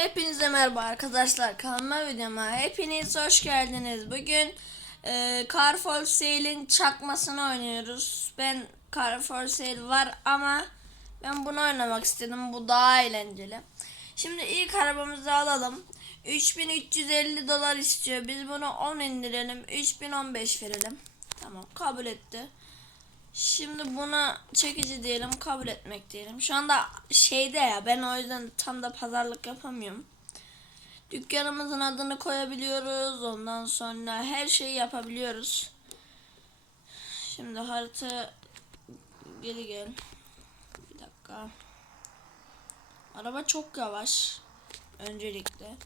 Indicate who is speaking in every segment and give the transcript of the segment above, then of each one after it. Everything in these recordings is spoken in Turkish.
Speaker 1: Hepinize merhaba arkadaşlar. Kanalıma videoma hepiniz hoş geldiniz. Bugün e, Car for Sale'in çakmasını oynuyoruz. Ben Car for Sale var ama ben bunu oynamak istedim. Bu daha eğlenceli. Şimdi ilk arabamızı alalım. 3350 dolar istiyor. Biz bunu 10 indirelim. 3015 verelim. Tamam kabul etti. Şimdi buna çekici diyelim kabul etmek diyelim. Şu anda şeyde ya ben o yüzden tam da pazarlık yapamıyorum. Dükkanımızın adını koyabiliyoruz. Ondan sonra her şeyi yapabiliyoruz. Şimdi harita geri gel. Bir dakika. Araba çok yavaş. Öncelikle.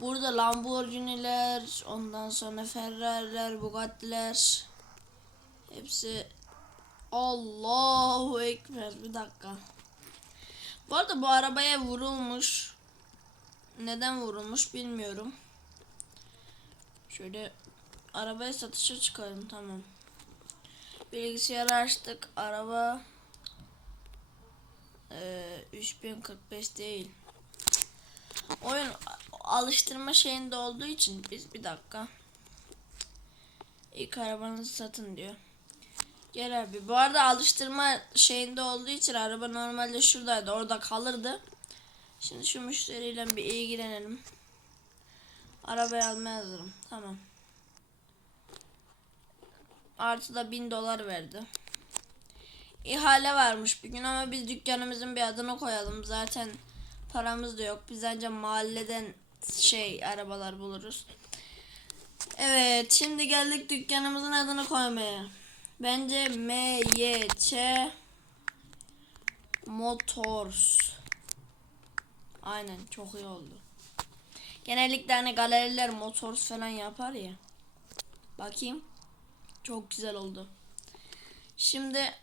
Speaker 1: Burada Lamborghini'ler, ondan sonra Ferrari'ler, Bugatti'ler. Hepsi Allahu Ekber. Bir dakika. Bu arada bu arabaya vurulmuş. Neden vurulmuş bilmiyorum. Şöyle arabayı satışa çıkarım tamam. Bilgisayarı açtık. Araba eee 3045 değil. Oyun alıştırma şeyinde olduğu için biz bir dakika. İlk arabanızı satın diyor. Gel abi. Bu arada alıştırma şeyinde olduğu için araba normalde şuradaydı. Orada kalırdı. Şimdi şu müşteriyle bir ilgilenelim. Arabayı almaya hazırım. Tamam. Artı da 1000 dolar verdi. İhale varmış bir gün ama biz dükkanımızın bir adını koyalım. Zaten paramız da yok. Biz ancak mahalleden şey arabalar buluruz. Evet şimdi geldik dükkanımızın adını koymaya. Bence MYÇ Motors. Aynen çok iyi oldu. Genellikle hani galeriler Motors falan yapar ya. Bakayım. Çok güzel oldu. Şimdi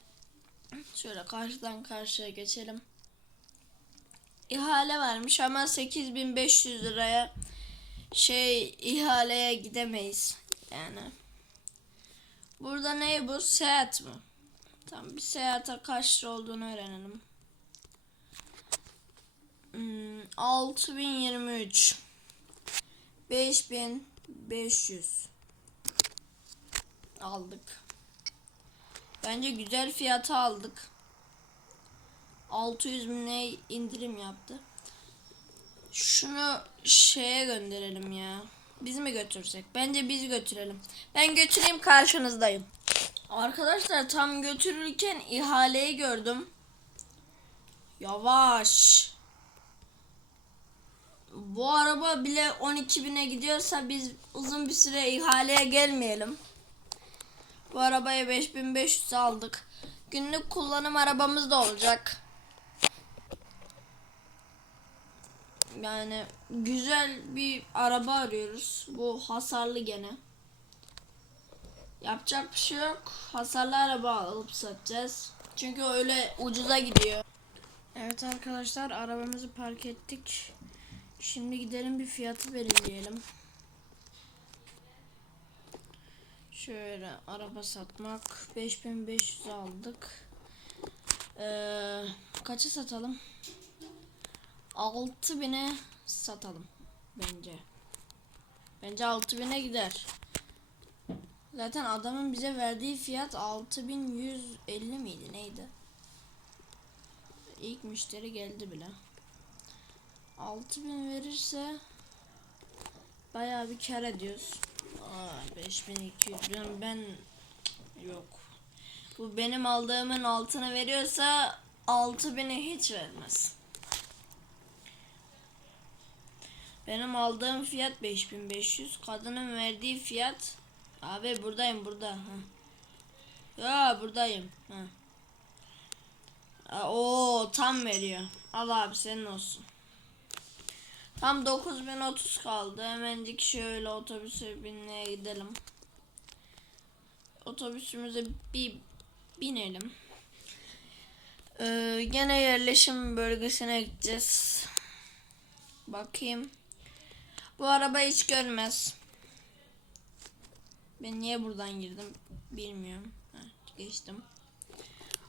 Speaker 1: şöyle karşıdan karşıya geçelim. İhale varmış ama 8500 liraya şey ihaleye gidemeyiz. Yani Burada ne bu? Seyahat mi? Tamam bir seyahate kaç lira olduğunu öğrenelim. Hmm, 6023 5500 aldık. Bence güzel fiyata aldık. 600 ne indirim yaptı. Şunu şeye gönderelim ya. Biz mi götürsek? Bence biz götürelim. Ben götüreyim karşınızdayım. Arkadaşlar tam götürürken ihaleyi gördüm. Yavaş. Bu araba bile 12 bine gidiyorsa biz uzun bir süre ihaleye gelmeyelim. Bu arabayı 5500 aldık. Günlük kullanım arabamız da olacak. Yani güzel bir araba arıyoruz. Bu hasarlı gene. Yapacak bir şey yok. Hasarlı araba alıp satacağız. Çünkü öyle ucuza gidiyor. Evet arkadaşlar arabamızı park ettik. Şimdi gidelim bir fiyatı belirleyelim. Şöyle araba satmak 5500 aldık. Ee, kaça satalım? 6000'e satalım bence. Bence 6000'e gider. Zaten adamın bize verdiği fiyat 6150 miydi neydi? İlk müşteri geldi bile. 6000 verirse bayağı bir kar ediyoruz. Aa, 5200 ben, ben yok. Bu benim aldığımın altına veriyorsa 6000'e hiç vermez. Benim aldığım fiyat 5500. Kadının verdiği fiyat abi buradayım burada. Ha. Ya buradayım. Ha. Oo tam veriyor. Al abi senin olsun. Tam 9030 kaldı. Hemencik şöyle otobüse binmeye gidelim. Otobüsümüze bir binelim. Ee, gene yerleşim bölgesine gideceğiz. Bakayım. Bu araba hiç görmez. Ben niye buradan girdim bilmiyorum. Heh, geçtim.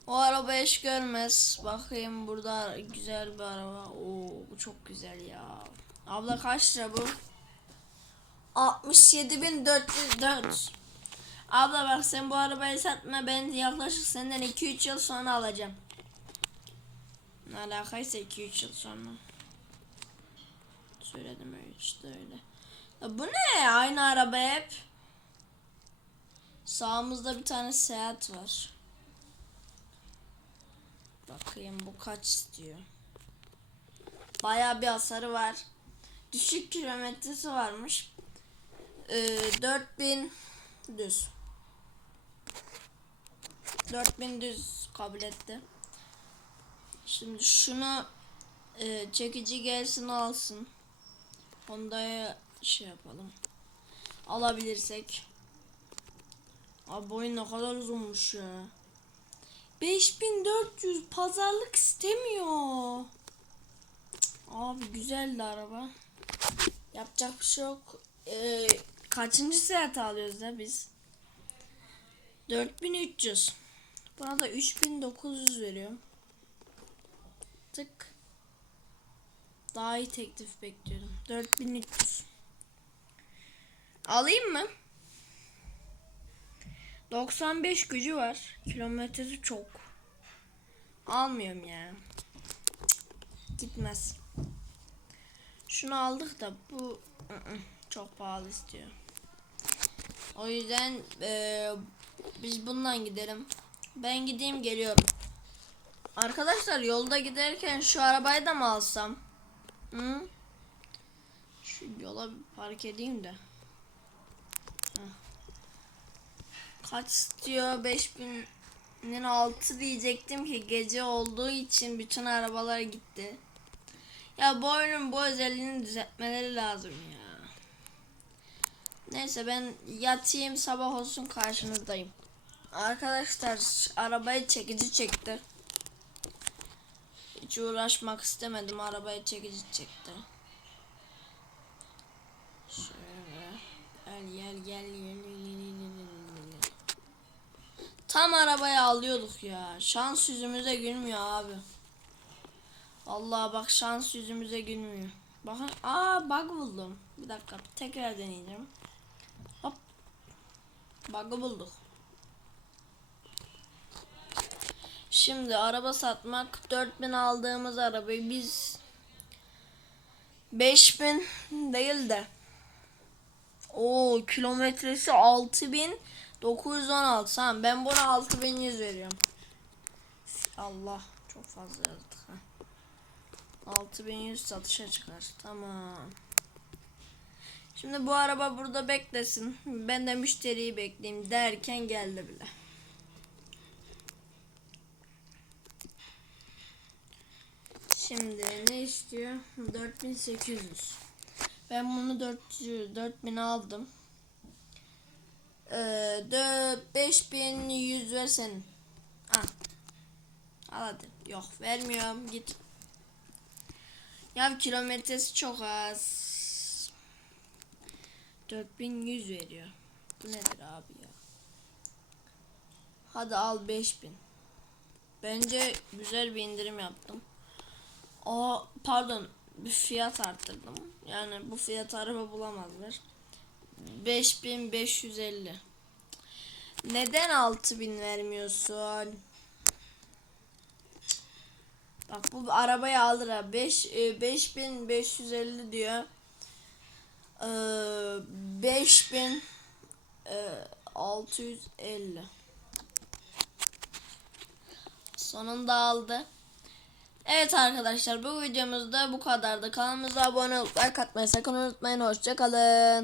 Speaker 1: O araba hiç görmez. Bakayım burada güzel bir araba. Oo bu çok güzel ya. Abla kaç lira bu? 67.404. Abla bak sen bu arabayı satma ben yaklaşık senden 2-3 yıl sonra alacağım. Ne alakaysa 2-3 yıl sonra. Öyle işte öyle. Ya bu ne? Aynı araba hep. Sağımızda bir tane seyahat var. Bakayım bu kaç istiyor. Bayağı bir hasarı var. Düşük kilometresi varmış. Ee, 4000 düz. 4000 düz kabul etti. Şimdi şunu e, çekici gelsin alsın. Honda'ya şey yapalım. Alabilirsek. Abi boyun ne kadar uzunmuş ya. 5400 pazarlık istemiyor. Abi güzeldi araba. Yapacak bir şey yok. Ee, kaçıncı seyahat alıyoruz da biz? 4300. Buna da 3900 veriyorum. Tık. Daha iyi teklif bekliyorum. 4300. Alayım mı? 95 gücü var. Kilometresi çok. Almıyorum ya. Gitmez. Şunu aldık da bu çok pahalı istiyor. O yüzden eee, biz bundan gidelim. Ben gideyim geliyorum. Arkadaşlar yolda giderken şu arabayı da mı alsam? Hı? Şu yola park edeyim de. Kaç istiyor? 5000'in altı diyecektim ki gece olduğu için bütün arabalar gitti. Ya bu oyunun bu özelliğini düzeltmeleri lazım ya. Neyse ben yatayım sabah olsun karşınızdayım. Arkadaşlar arabayı çekici çekti. Hiç uğraşmak istemedim arabayı çekici çekti. Şöyle gel gel gel gel gel, gel, gel. Tam arabayı alıyorduk ya. Şans yüzümüze gülmüyor abi. Allah bak şans yüzümüze gülmüyor. Bakın aa bug buldum. Bir dakika tekrar deneyeceğim. Hop. Bug'ı bulduk. Şimdi araba satmak 4000 aldığımız arabayı biz 5000 değil de o kilometresi 6916 tamam ben buna 6100 veriyorum. Allah çok fazla yazdık ha. 6100 satışa çıkar. Tamam. Şimdi bu araba burada beklesin. Ben de müşteriyi bekleyeyim derken geldi bile. Şimdi ne istiyor? 4800. Ben bunu 400 4000 aldım. Ee, de 5100 ver senin. Ah. Al hadi. Yok vermiyorum. Git. Ya kilometresi çok az. 4100 veriyor. Bu nedir abi ya? Hadi al 5000. Bence güzel bir indirim yaptım. Aa pardon bir fiyat arttırdım. Yani bu fiyat araba bulamazlar. 5550. Neden 6000 vermiyorsun? Bak bu arabayı alır ha. 5 e, 5550 diyor. Ee, 5000 e, 650. Sonunda aldı. Evet arkadaşlar bu videomuzda bu kadardı. Kanalımıza abone olup like atmayı sakın unutmayın. Hoşçakalın.